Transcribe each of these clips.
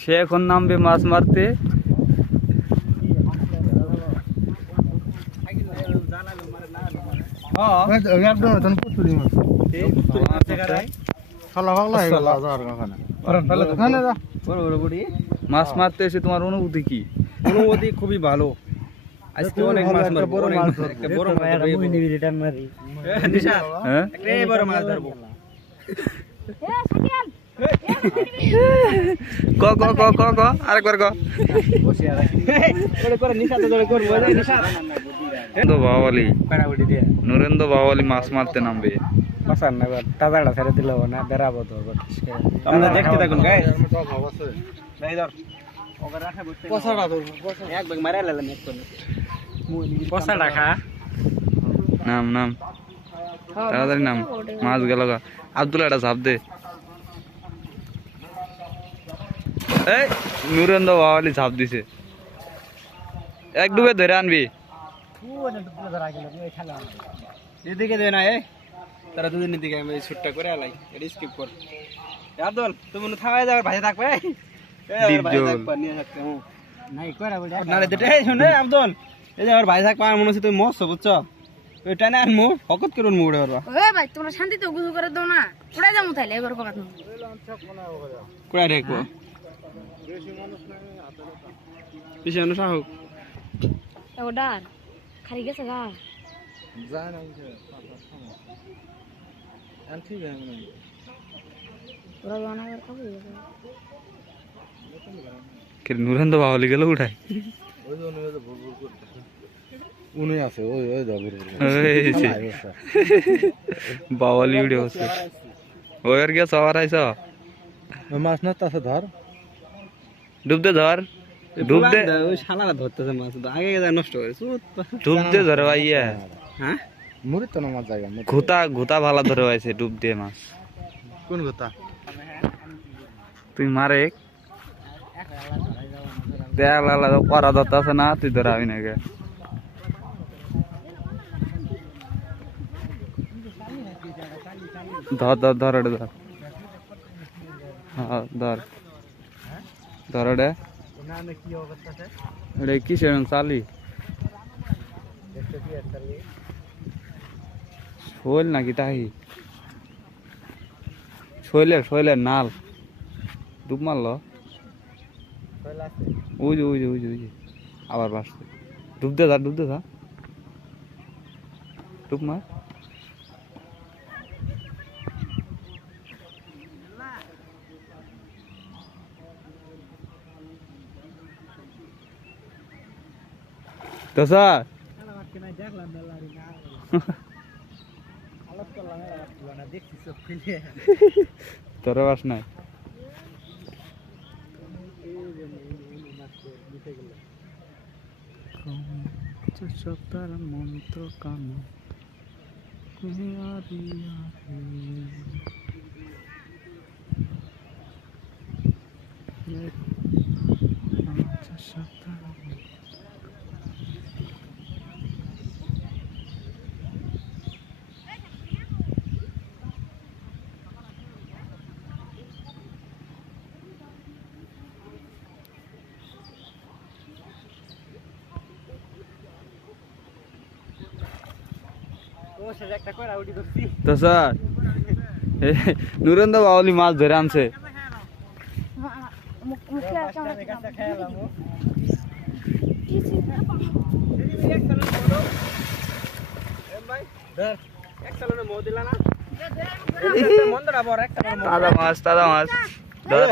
সে এখন নামবে মাছ মারতে। মাছ মারতে এসে তোমার অনুভূতি কি? অনুভূতি খুবই ভালো। আজকে অনেক মাছ মারবো, অনেক মাছ একটা বড় মাছ ধরবো। নিশাদ একটা বড় মাছ ধরবো। ক ক ক ক ক আরেকবার ক। নুরেন্দ্র বাওয়ালি মাছ মারতে নামবে। তাজাটা ছেড়ে দিল না, বেড়াবো তো। আমরা দেখতে থাকুন গাইস। নাম নাম তাড়াতাড়ি নাম, মাছ গেল গা। আব্দুল একটা ঝাপ দে। এই নুরেন্দ্র বাওয়ালি ঝাপ দিছে, এক ডুবে ধরে আনবি। এদিকে দে না, তারা দুদিন দিকে আমি শুটটা করে আলাই, এটা স্কিপ কর। আব্দুল তুমি মনে থাকায় যাবে, ভাই থাকবে। আব্দুল এই যে আমার ভাই থাকবে, আমার মনে হচ্ছে তুমি মস্ত বুঝছো, ওইটা না আনমু হকত করে মুড়ে পারবা। ভাই তোমরা শান্তিতে গুজু করে দাও না, উড়াই যাবো তাইলে এবার কথা কোড়াই রেখবো বেশি মানুষ হোক ডার খালি গেছে গা নুরেন্দ্র বাওয়ালি গেল উঠাই। বাওয়ালি উঠে বসে ওই আর গিয়ে সবার আইস মাছ না তাছে ধর, ডুবতে ধর, ডুবতে ওই শালারা ধরতেছে মাছ, আগে যা নষ্ট করে ডুবতে ধরে ভাইয়া। হ্যাঁ মুড়ি তো না মাছ জায়গা ঘুতা ঘুতা ভালো ধরে পাইছে ডুব দিয়ে মাছ। কোন কথা তুই মারে দেখ লালা করা ধরতেছে না, তুই ধরাবি না গে। ধর ধর ধর ওটা ধর, হ্যাঁ ধর ধর ওটা। এটা কিসের চালি? শোল নাকি তাই? শৈলের শৈলের নাল ডুব মারলো। ওই যে ওই যে ওই যে ওই যে আবার বাসছে। ডুবতে ধর, ডুবতে ধর, ডুব মার। তো স্যার তোর বাস নাই সপ্তাহ মন্ত্র কাম তো স্যার নুরেন্দ্র বাওয়ালি মাছ ধরে আনছে। তাজা মাছ, তাজা মাছ ধর।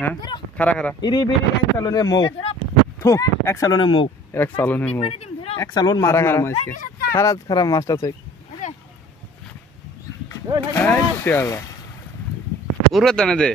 হ্যাঁ খারা খারা ইরি বিরি এক সালনে মৌ থু, এক সালনে মৌ, এক সালনের মুখ, এক সালন মারা খারা মাছকে খারাপ খারাপ মাছটা চাই। উড়বে তো না দে।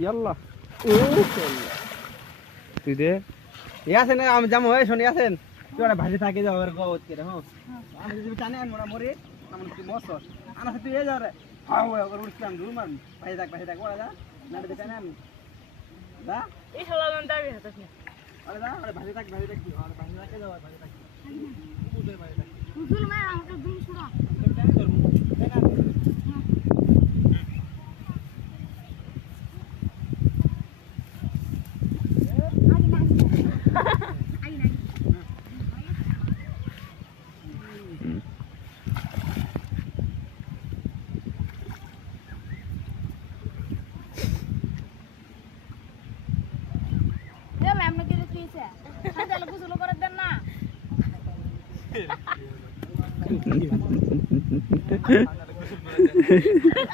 ইয়াল্লা তুই দে ইয়াছেন আমি যাবো, হয় শুনি আছেন তুই ওরা ভাজি থাকে যাও আর গত করে। হ্যাঁ আমি যদি টানে আন মোরা মরে আমি কি মস্ত আনা তুই এ যাও রে। হ্যাঁ ওই ওর উঠলাম দূর মার ভাই থাক ওরা যা না দে টানে আন দা এই শালার দাবি হাতাস না। আরে দা আরে ভাজি থাক কি আর ভাজি থাকে যাও ভাজি থাক বুঝে ভাই হুজুর মা আমাকে দুম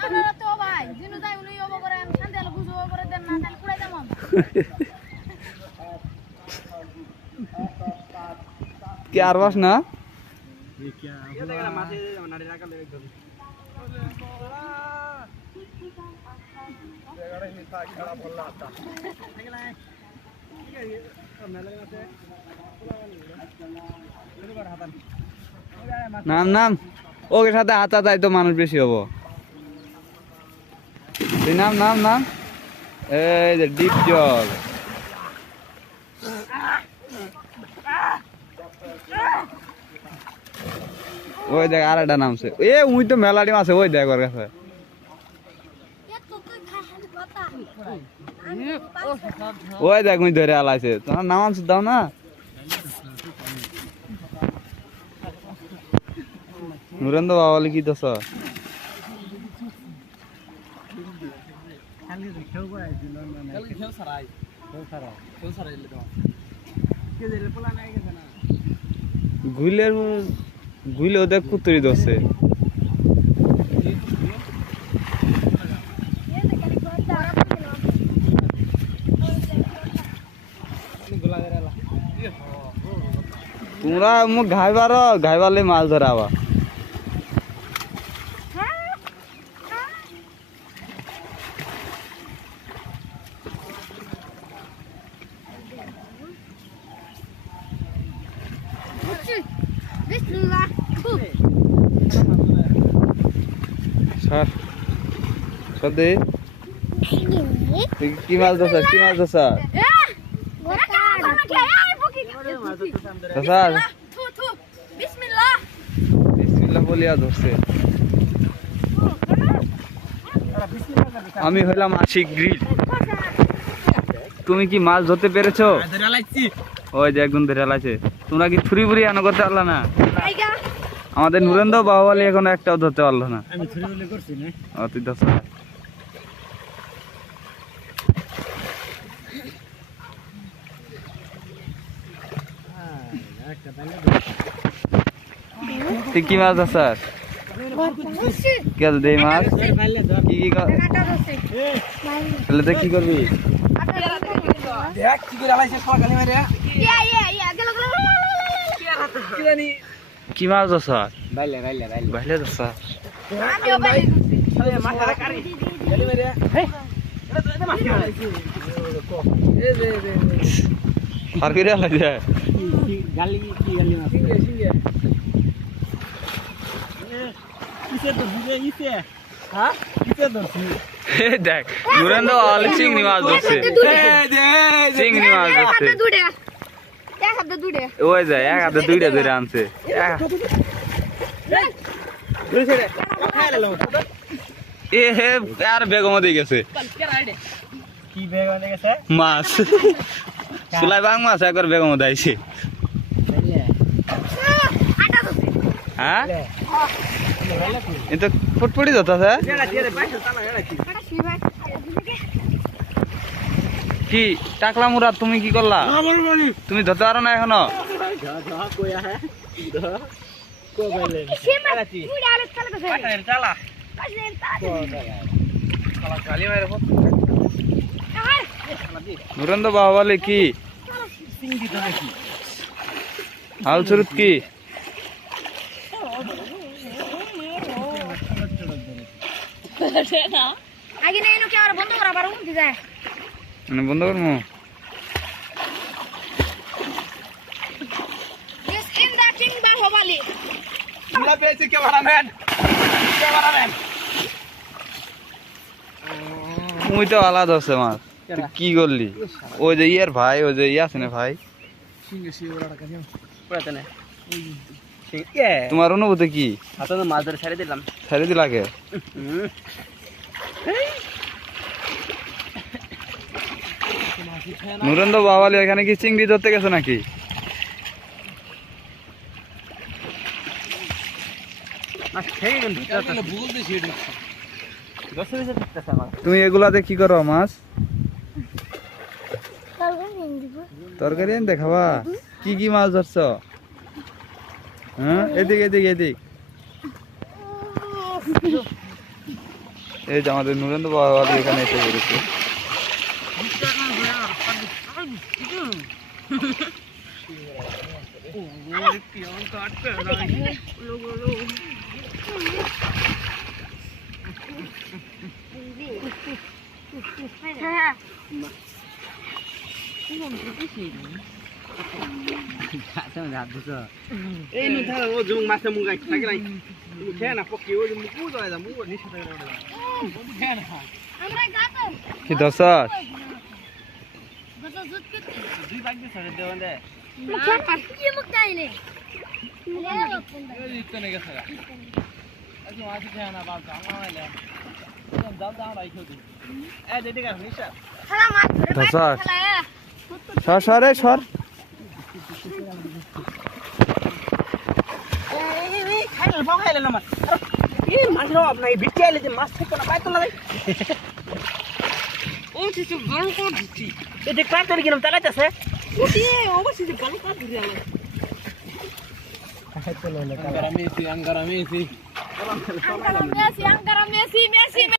আরে তো ভাই জিনু যাই উনি ওব করে আমি শান্তি আলো গুজো করে দেন না তাহলে কুড়াই যাবো আমরা। কি আর বাস না মাঝে নাড়ি রাখা লেগে যাবে নাম নাম ওকে সাথে হাতা তাই তো মানুষ বেশি হবো তুই নাম নাম নাম এই যে ডিপ জল ওই দেখ আর একটা নামছে এ উই তো মেলাডি আছে ওই দেখ ওর কাছে ওই দেখ উই ধরে আলাইছে তোমার নাম আনছে দাও না নুরেন্দ্র বাবালি কি দোষ ঘুইলের ঘুইলে ওদের কুতুরি দোষে তোমরা মুখ ঘাইবালে মাছ ধরা আবার বিসমিল্লাহ স্যার সদে কি মাছ ধরছ কি মাছ ধরছ স্যার বিসমিল্লাহ বিসমিল্লাহ বলিয়া ধরছে আমি হইলাম আশিক গ্রিল তুমি কি মাছ ধরতে পেরেছো ওই যে একজন ধরে আলাইছে তোমরা কি ছুরি বুড়ি আনো করতে পারলা না আমাদের নুরেন্দ্র বাহুবলী এখন একটাও ধরতে পারলো না আমি ছুরি বলে করছি না ও তুই ধরছ তুই কি মাছ ধর স্যার কি আছে দেই মাছ কি কি তাহলে দেখ কি করবি দেখ কি করে আলাইছে সকালে মারে কি জানি কি মাছ ধর স্যার বাইলে বাইলে বাইলে বাইলে ধর স্যার আরে মাথারে কারি গালি মারে হে এটা তো মাছ আলাইছে এ দে দে আর কি রে আলাইছে গালি কি গালি মাছ সিঙ্গে সিঙ্গে কিসে তো বুঝে ইসে হ্যাঁ কিসে ধরছি এই দেখ নুরেন্দ্র বাহুবলী চিংড়ি মাছ ধরছে চিংড়ি মাছ ধরছে ওই যায় এক হাতে দুইটা ধরে আনছে এ হে আর বেগম দিয়ে গেছে কি বেগ হয়ে গেছে মাছ সুলাই বাং মাছ একবার বেগম দাইছে হ্যাঁ এ তো ফুটফুটি ধরতেছে কি টাকলা মুরাদ তুমি কি করলা তুমি ধরতে পারো না এখনো নুরেন্দ্র বাহুবলী কি হাল সুরত কি আগে নেই নো ক্যামেরা বন্ধ করা পারো উঠে যায় মানে বন্ধ করবো this in the king Baahubali আমরা পেয়েছি ক্যামেরাম্যান ক্যামেরাম্যান মুই তো আলাদা আছে মাছ তুই কি করলি ওই যে ইয়ার ভাই ওই যে ইয়ে আছে না ভাই সিঙ্গে সিঙ্গে ওরা কাছে পড়াতে না সিঙ্গে তোমার অনুভূতি কি হাতে তো মাছ ধরে ছেড়ে দিলাম ছেড়ে দিলাকে নুরেন্দ্র বাহুবলী এখানে কি চিংড়ি ধরতে গেছে নাকি তুমি এগুলাতে কি করো মাছ তরকারি এনে খাবা কি কি মাছ ধরছ হ্যাঁ এদিক এদিক এদিক এই যে আমাদের নুরেন্দ্র বাবা এখানে এসে পড়েছে। এই নুন থালা ও জুং মাছে মুগাই থাকে নাই উঠে না পকি ও মুকু জয় যা মুকু নিচে থাকে না উঠে না আমরা গাতো কি দশাস গাতো জুত করতে দুই বাগ দিয়ে ছড়ে দেওয়া দে মুখে কি মুখ চাইলে এই তো নেগে থাকা আজ মাছ খেয়ে না বাবা আমাইলে যাও যাও রাইখো দি এ দিদি কার নিশা খেলা মাছ ধরে দশাস খেলা সর সর এই সর। এই খাইলে ভাও খাইলে না মাছ এই মাছ র আপনা এই বিটি আইলে যে মাছ থেকে না পাই তো লাগে ও কিছু গরম করে দিচ্ছি এই দেখ পার তোর কিরম চালাইতেছে উঠি অবশ্যই যে গরম করে দিছি আমি Angara Messi Angkara Messi, Messi, Messi,